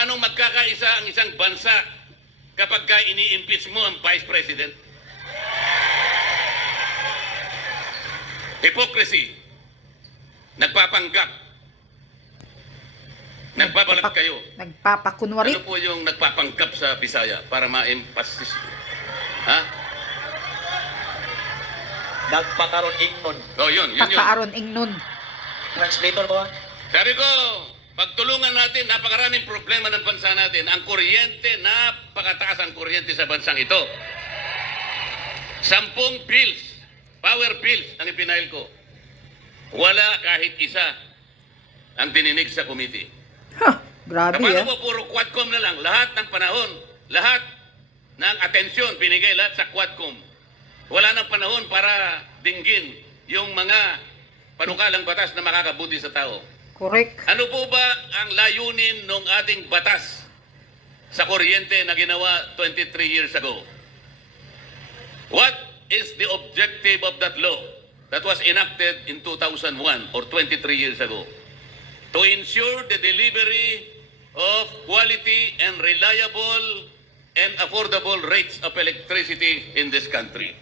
Paano magkakaisa ang isang bansa kapag ka ini-impeach mo ang Vice President? Hypocrisy. Nagpapanggap. Nagbabalat kayo. Nagpapakunwari. Ano po yung nagpapanggap sa Bisaya para ma-emphasis? Ha? Nagpakaroon ingnon. Oh, yun. Pakaaron ingnon. Translator ba? Sabi ko, pagtulungan natin, napakaraming problema ng bansa natin. Ang kuryente, napakataas ang kuryente sa bansang ito. 10 bills, power bills ang ipinail ko. Wala kahit isa ang dininig sa committee. Grabe Paano ah. po puro Quadcom na lang? Lahat ng panahon, lahat ng atensyon binigay lahat sa Quadcom. Wala nang panahon para dinggin yung mga panukalang batas na makakabuti sa tao. Correct. Ano po ba ang layunin ng ating batas sa kuryente na ginawa 23 years ago? What is the objective of that law that was enacted in 2001 or 23 years ago? To ensure the delivery of quality and reliable and affordable rates of electricity in this country.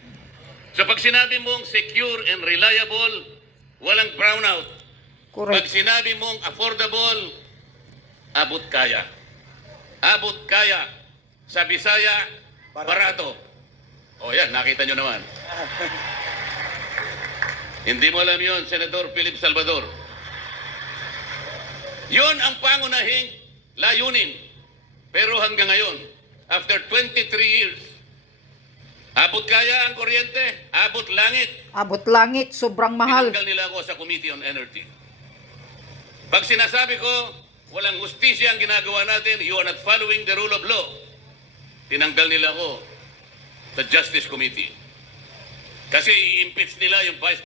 So pag sinabi mong secure and reliable, walang brownout. Pag Correct. sinabi mong affordable, abot kaya. Abot kaya. Sa Bisaya, barato. O yan, nakita nyo naman. Hindi mo alam yun, Senador Philip Salvador. Yun ang pangunahing layunin. Pero hanggang ngayon, after 23 years, abot kaya ang kuryente, abot langit. Abot langit, sobrang mahal. Tinanggal nila ako sa Committee on Energy. Pag sinasabi ko, walang hustisya ang ginagawa natin, you are not following the rule of law, tinanggal nila ako sa Justice Committee. Kasi i-impeach nila yung Vice